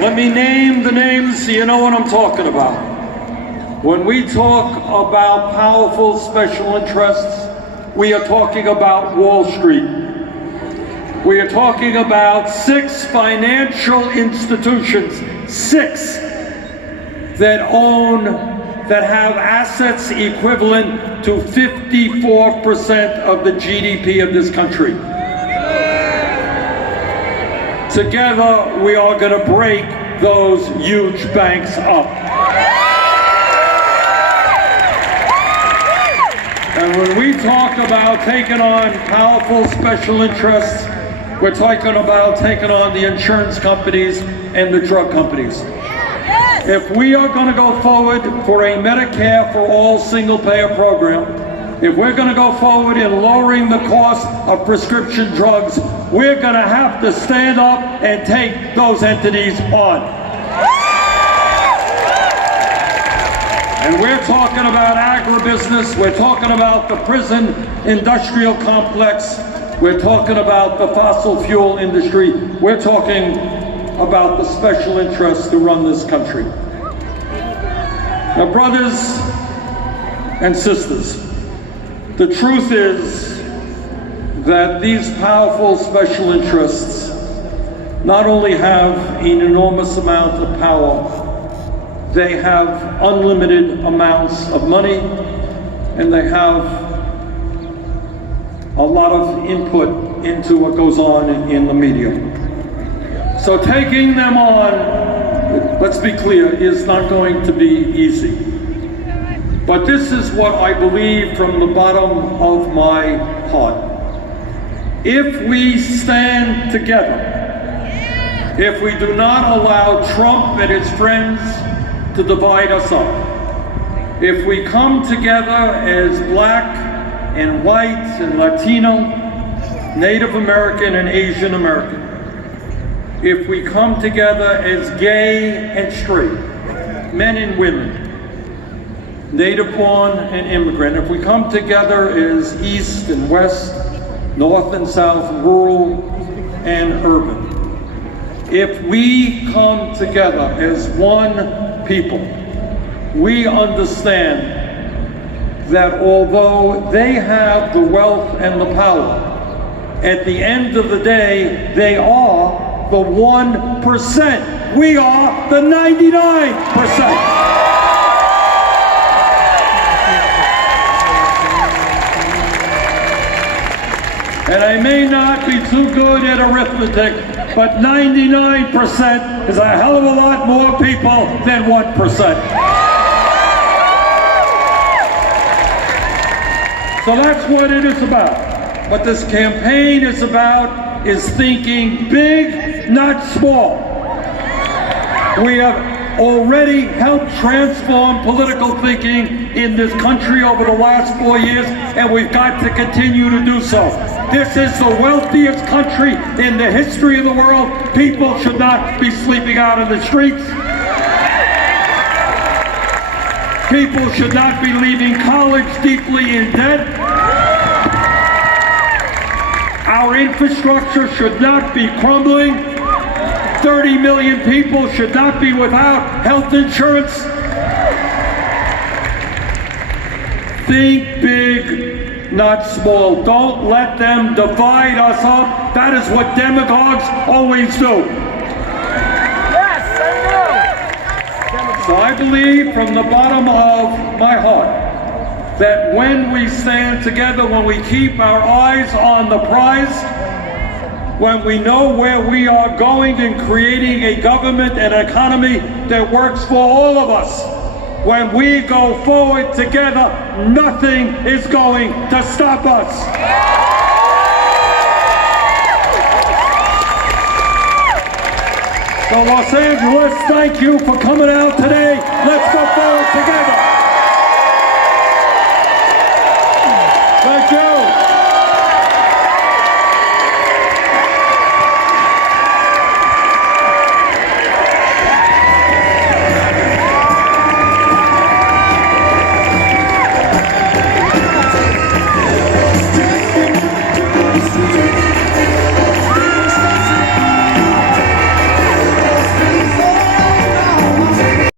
Let me name the names so you know what I'm talking about. When we talk about powerful special interests, we are talking about Wall Street. We are talking about 6 financial institutions, 6, that have assets equivalent to 54% of the GDP of this country. Together, we are going to break those huge banks up. And when we talk about taking on powerful special interests, we're talking about taking on the insurance companies and the drug companies. If we are going to go forward for a Medicare for all single-payer program, if we're going to go forward in lowering the cost of prescription drugs, we're going to have to stand up and take those entities on. And we're talking about agribusiness, we're talking about the prison industrial complex, we're talking about the fossil fuel industry, we're talking about the special interests to run this country. Now, brothers and sisters, the truth is that these powerful special interests not only have an enormous amount of power, they have unlimited amounts of money, and they have a lot of input into what goes on in the media. So taking them on, let's be clear, is not going to be easy. But this is what I believe from the bottom of my heart. If we stand together, if we do not allow Trump and his friends to divide us up, if we come together as black and white and Latino, Native American and Asian American, if we come together as gay and straight, men and women, native born and immigrant, if we come together as East and West, North and South, rural and urban, if we come together as one people, we understand that although they have the wealth and the power, at the end of the day, they are the 1%. We are the 99%. And I may not be too good at arithmetic, but 99% is a hell of a lot more people than 1%. So that's what it is about. What this campaign is about is thinking big, not small. We have already helped transform political thinking in this country over the last 4 years, and we've got to continue to do so. This is the wealthiest country in the history of the world. People should not be sleeping out in the streets. People should not be leaving college deeply in debt. Our infrastructure should not be crumbling. 30 million people should not be without health insurance. Think big, not small. Don't let them divide us up. That is what demagogues always do. Yes, I So I believe from the bottom of my heart that when we stand together, when we keep our eyes on the prize, when we know where we are going in creating a government and economy that works for all of us, when we go forward together, nothing is going to stop us. So Los Angeles, thank you for coming out today. Let's go forward together.